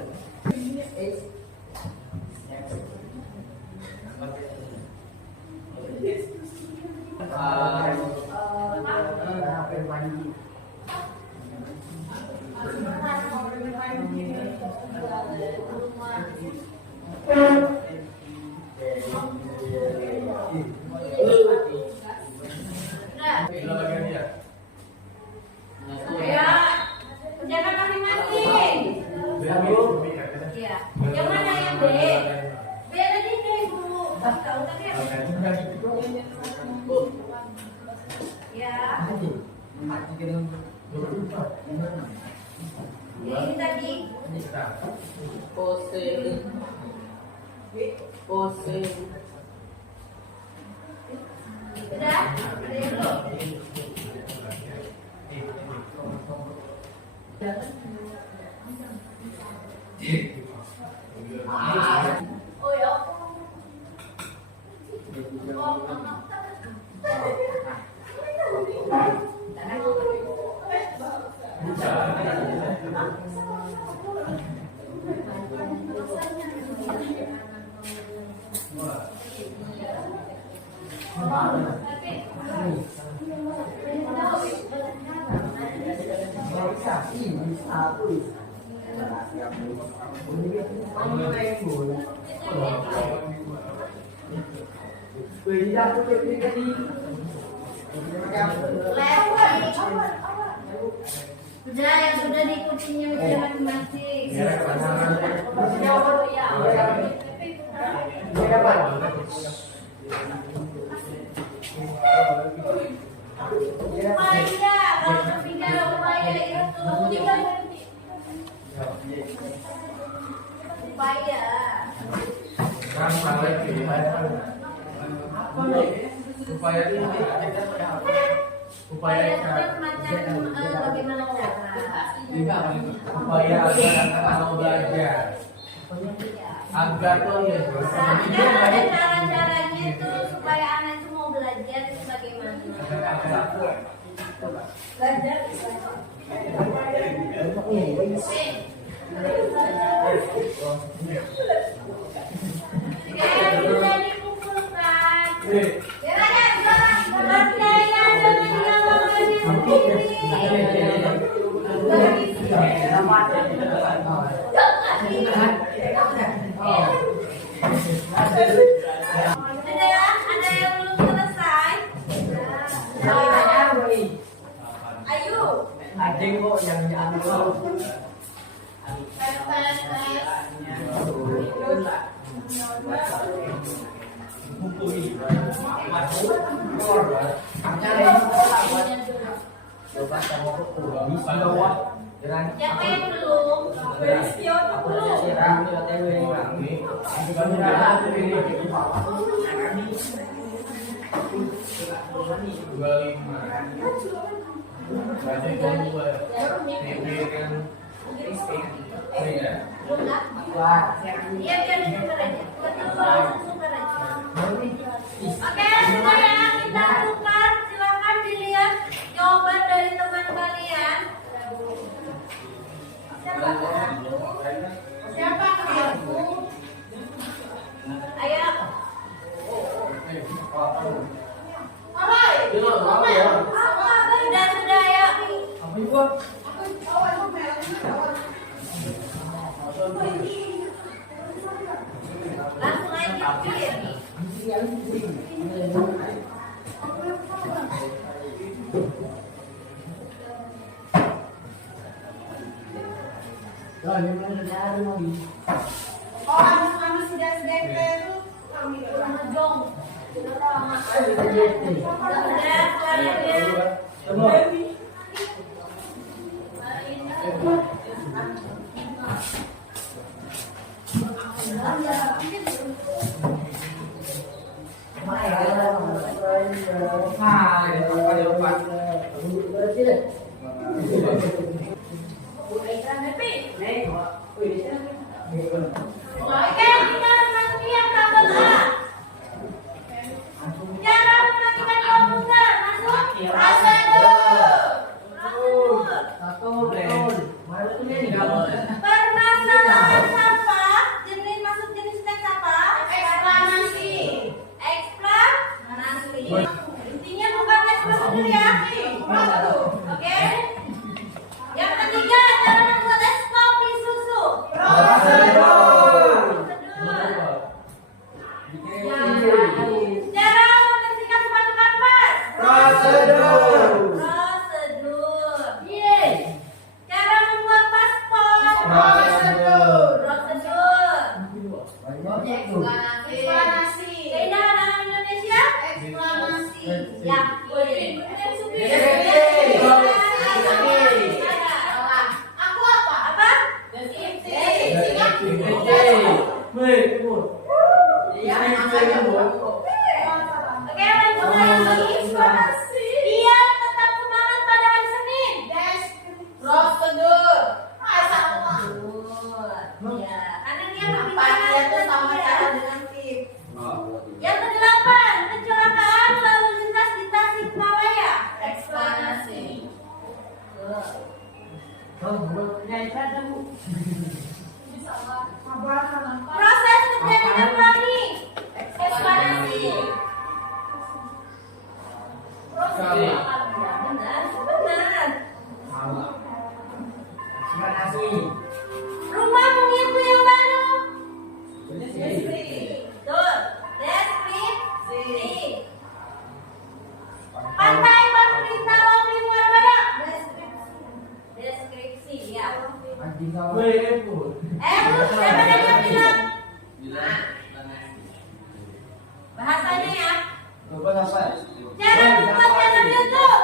Ya, kerjakan masing-masing. Iya. Yang mana yang B? B tadi nih Bu. Tahu kan ya? Ya. Ini tadi. Pose. Sudah? Ada yang Udah yang sudah diikutinya ujian matematik. Upaya, kalau berbicara upaya itu upaya. Upaya itu semacam bagaimana cara. Supaya agar mau belajar agar tuh ya Kan ada cara-caranya tuh supaya anak itu mau belajar itu bagaimana? Belajar. Kayak bisa dikumpulkan. Ada yang belum selesai? Ayo. ada kok yang diambil Siapa yang belum? Iya, biar ditukar aja. Betul, langsung tukar aja. Oke, semuanya kita tukar. Silakan dilihat jawaban dari teman kalian. Siapa aku? Ayo. Sudah ya. Langsung aja pilih. Oke, kita masuki yang tabel A. Cara mematikan komputer, masuk prosedur. Permasalahan apa? Masuk jenis teks apa? Eksplanasi. Intinya bukan teks prosedur ya. Oke. Yang ketiga, cara membuat es kopi susu. Cara membersihkan sepatu kanvas. Prosedur. Cara membuat paspor. Prosedur. Eksplanasi. Keindahan alam Indonesia. Eksplanasi. Yakin. Aku apa? Apa? Oke, lanjut lagi. Dia tetap semangat pada hari Senin. Prosedur. Ya, karena dia berbicara dengan tips. Yang kedelapan, kecelakaan lalu lintas di Tasikmalaya. Eksplanasi. Proses terjadinya planning. Eksplanasi. Benar. siapa yang mau bilang? Bahasanya ya. Cara membuat channel YouTube.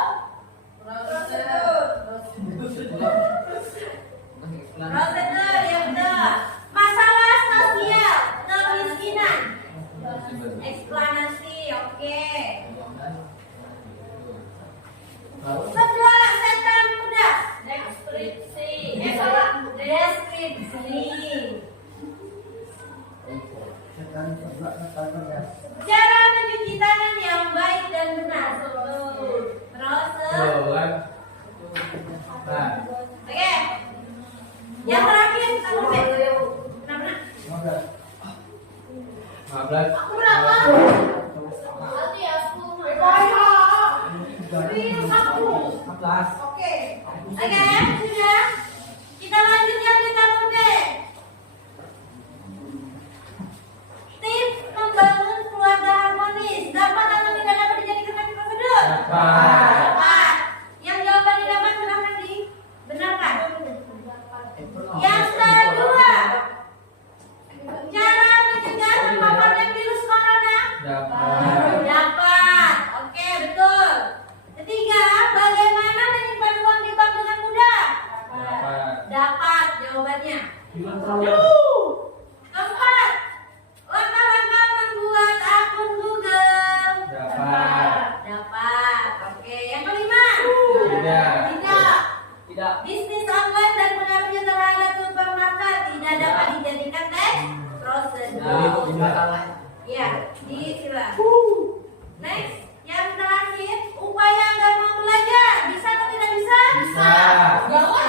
Prosedur ya betul. Masalah sosial, kemiskinan. Eksplanasi, oke. Setelah setan muda, deskripsi. Cara mencuci tangan yang baik dan benar. Prosedur. Oke. Yang terakhir, kenapa? Aku berapa? Berarti aku. Oke. Oke, sudah. Kita lanjut yang ke-B. Tips membangun keluarga harmonis. Dapat atau tidak dapat dijadikan prosedur? Dapat. Yang jawaban didapat silahkan dibenarkan. Yang kedua, cara mencegah terpaparnya virus corona. Dapat. Oke, betul. Ketiga, bagaimana menyimpan uang di bank dengan mudah? Dapat jawabannya. Keempat, langkah-langkah membuat akun Google. Dapat. Oke, yang kelima. Tidak. Bisnis online dan pengaruhnya terhadap supermarket tidak dapat dijadikan tes prosedur. Ya, disilang. Next, yang terakhir, upaya agar mau belajar bisa atau tidak bisa? Bisa. Oke.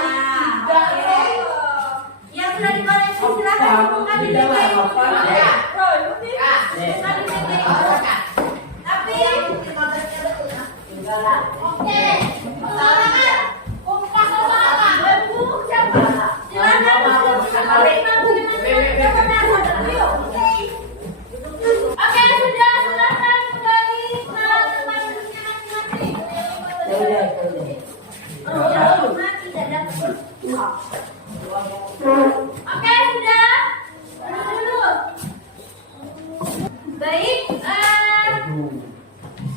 Yang sudah dikoreksi silakan bukan di PPI. Bukan di PPI. Tapi oke. Silakan. Kompas silakan. Oke, sudah silakan kembali ke tempat duduknya masing-masing. Yang lima tidak dapat. Oke, sudah. Duduk dulu. Baik,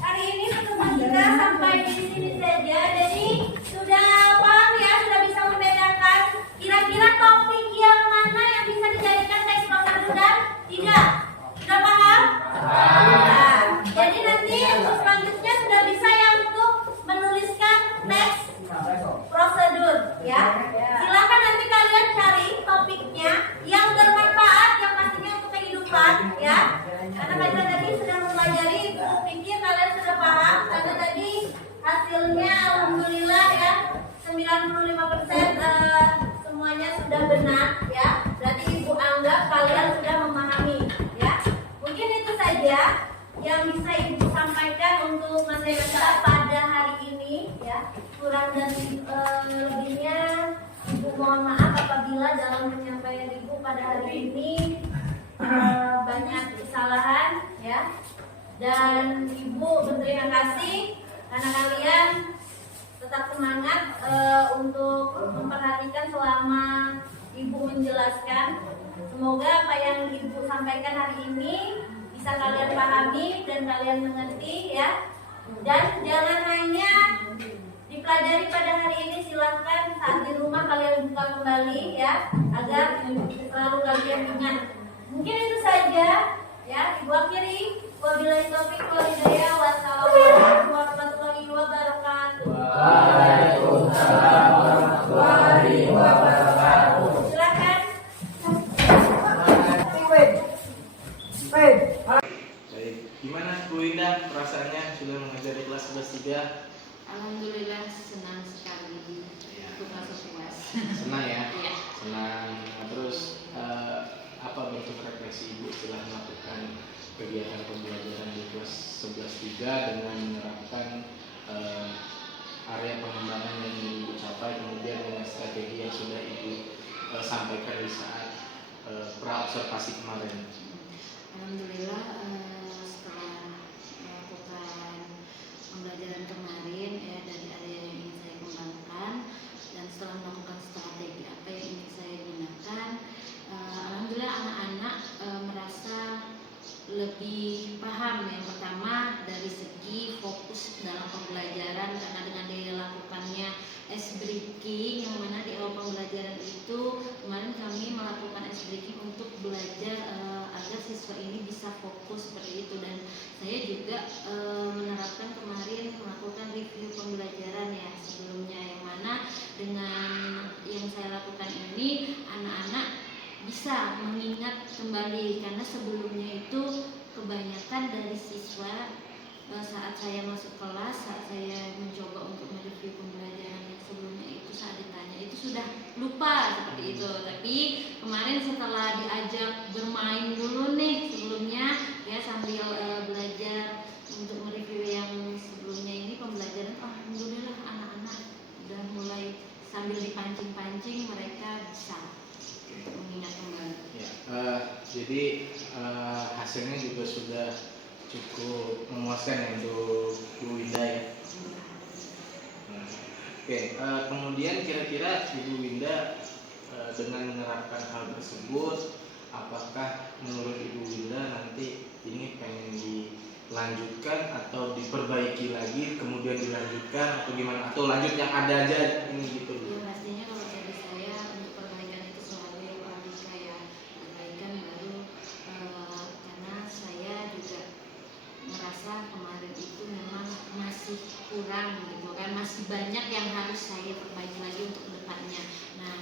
hari ini pertemuan kita sampai di sini saja. Jadi sudah paham ya, sudah bisa membedakan kira-kira topik yang mana yang bisa dijadikan teks prosedur dan tidak. Sudah paham? Nah, jadi nanti untuk selanjutnya sudah bisa yang untuk menuliskan teks prosedur ya. Silakan nanti kalian cari topiknya yang bermanfaat, yang pastinya untuk kehidupan ya. Karena kalian tadi sudah mempelajari buku pikir, kalian sudah paham. Karena tadi hasilnya alhamdulillah ya 95% semuanya sudah benar ya. Berarti ibu anggap kalian sudah memahami ya. Mungkin itu saja yang bisa ibu sampaikan untuk materi kita pada hari ini ya. Kurang dan lebihnya ibu mohon maaf apabila dalam penyampaian ibu pada hari ini banyak kesalahan ya. Dan ibu berterima kasih karena kalian tetap semangat untuk memperhatikan selama ibu menjelaskan. Semoga apa yang ibu sampaikan hari ini bisa kalian pahami dan kalian mengerti ya. Dan jangan hanya dipelajari pada hari ini, silahkan saat di rumah kalian buka kembali ya, agar selalu kalian ingat. Mungkin itu saja ya, ibu akhiri. Wabillahi taufiq wal hidayah. Wassalamualaikum warahmatullahi wabarakatuh. Waalaikumsalam warahmatullahi wabarakatuh. Silakan. Baik, gimana Bu Indah perasaannya sudah mengajar di kelas 11-3? Alhamdulillah senang sekali. Aku merasa puas. Senang ya? Iya. Senang. Nah, terus apa bentuk refleksi Ibu setelah melakukan kegiatan pembelajaran di kelas 11-3 dengan menerapkan area pengembangan yang ingin Ibu capai, kemudian dengan strategi yang sudah Ibu sampaikan di saat pra-observasi kemarin? Alhamdulillah setelah melakukan pembelajaran kemarin dari area yang ingin saya kembangkan dan setelah melakukan strategi apa yang ingin saya bisa fokus seperti itu. Dan saya juga menerapkan kemarin melakukan review pembelajaran ya sebelumnya, yang mana dengan yang saya lakukan ini anak-anak bisa mengingat kembali, karena sebelumnya itu kebanyakan dari siswa saat saya masuk kelas, saat saya mencoba untuk mereview pembelajaran yang sebelumnya itu, saat ditanya itu sudah lupa seperti itu. Tapi kemarin setelah diajak bermain dulu nih sebelumnya ya, sambil belajar untuk mereview yang sebelumnya ini pembelajaran, alhamdulillah anak-anak udah mulai sambil dipancing-pancing mereka bisa mengingat kembali. Ya, jadi hasilnya juga sudah cukup memuaskan ya untuk Bu Winda ya. Nah, oke, kemudian kira-kira Ibu Winda dengan menerapkan hal tersebut, apakah menurut Ibu Winda nanti ini pengen dilanjutkan atau diperbaiki lagi, kemudian dilanjutkan atau gimana? Atau lanjut yang ada aja ini gitu? Ya, pastinya kalau dari saya untuk perbaikan itu selalu yang paling kayak perbaikan baru, karena saya juga merasa kemarin itu memang masih kurang gitu kan, masih banyak yang harus saya perbaiki lagi untuk kedepannya. Nah,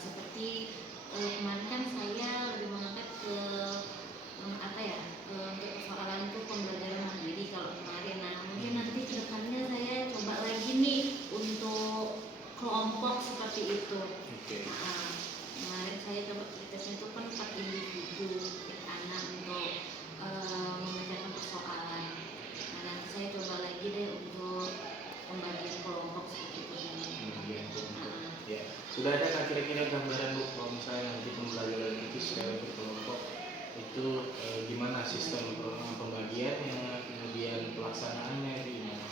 seperti kemarin kan saya lebih mengangkat ke apa ya, untuk persoalan itu pembelajaran mandiri kalau kemarin. Nah, mungkin nanti kedepannya saya coba lagi nih untuk kelompok seperti itu. Oke. Nah, kemarin saya coba tesnya itu kan 4 individu anak untuk mengerjakan persoalan. Nah, nanti saya coba lagi deh untuk pembagian kelompok seperti itu. Ya, sudah ada nggak kira-kira gambaran Bu kalau misalnya nanti pembelajaran itu secara berkelompok itu gimana sistem pembagiannya, kemudian pelaksanaannya itu gimana?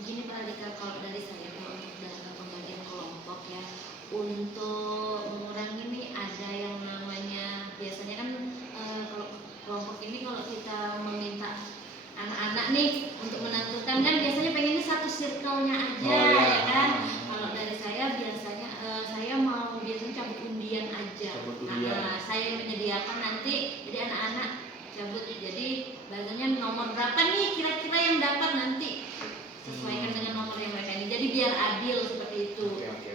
Begini Pak Adika, kalau dari saya kalau untuk dalam pembagian kelompok ya, untuk mengurangi ini ada yang namanya biasanya kan kalau kelompok ini kalau kita meminta anak-anak nih untuk menentukan kan biasanya pengennya satu circle-nya aja ya kan. Kalau dari saya biasanya saya mau biasanya cabut undian aja. Nah, saya menyediakan nanti jadi anak-anak cabut, jadi bahasanya nomor berapa nih kira-kira yang dapat nanti sesuaikan dengan nomor yang mereka ini, jadi biar adil seperti itu. Oke.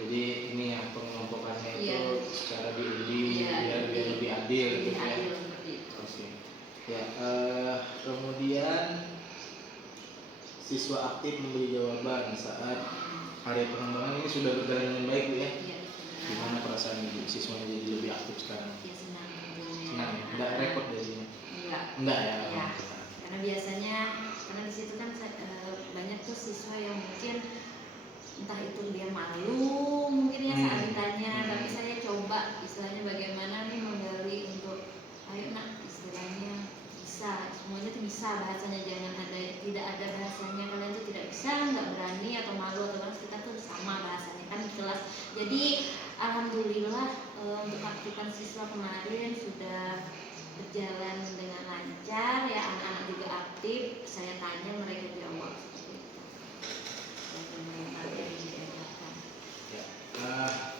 Jadi ini yang pengelompokannya itu Iya. secara diundi Iya, biar lebih adil lebih gitu ya. adil seperti itu. Oke. Ya, kemudian siswa aktif memberi jawaban saat hari pengembangan ini sudah berjalan dengan baik Bu ya. Iya, Gimana perasaan Ibu siswanya jadi lebih aktif sekarang? ya senang. Senang ya? Enggak repot jadinya? Enggak Ya. ya, karena biasanya karena di situ kan banyak tuh siswa yang mungkin entah itu dia malu mungkin ya saat ditanya, tapi saya coba istilahnya bagaimana nih menggali untuk ayo nak istilahnya bisa, semuanya tuh bisa bahasanya, jangan ada tidak ada bahasanya kalian tuh tidak bisa, nggak berani atau malu atau apa, kita tuh sama bahasanya kan di kelas. Jadi alhamdulillah untuk aktifan siswa kemarin sudah berjalan dengan lancar ya, anak-anak juga aktif, saya tanya mereka jawab seperti itu. Ya.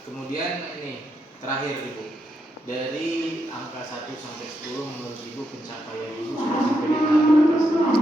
Kemudian ini terakhir Ibu, dari angka 1 sampai 10 menurut Ibu pencapaian Ibu sudah sampai di tahap berapa sekarang?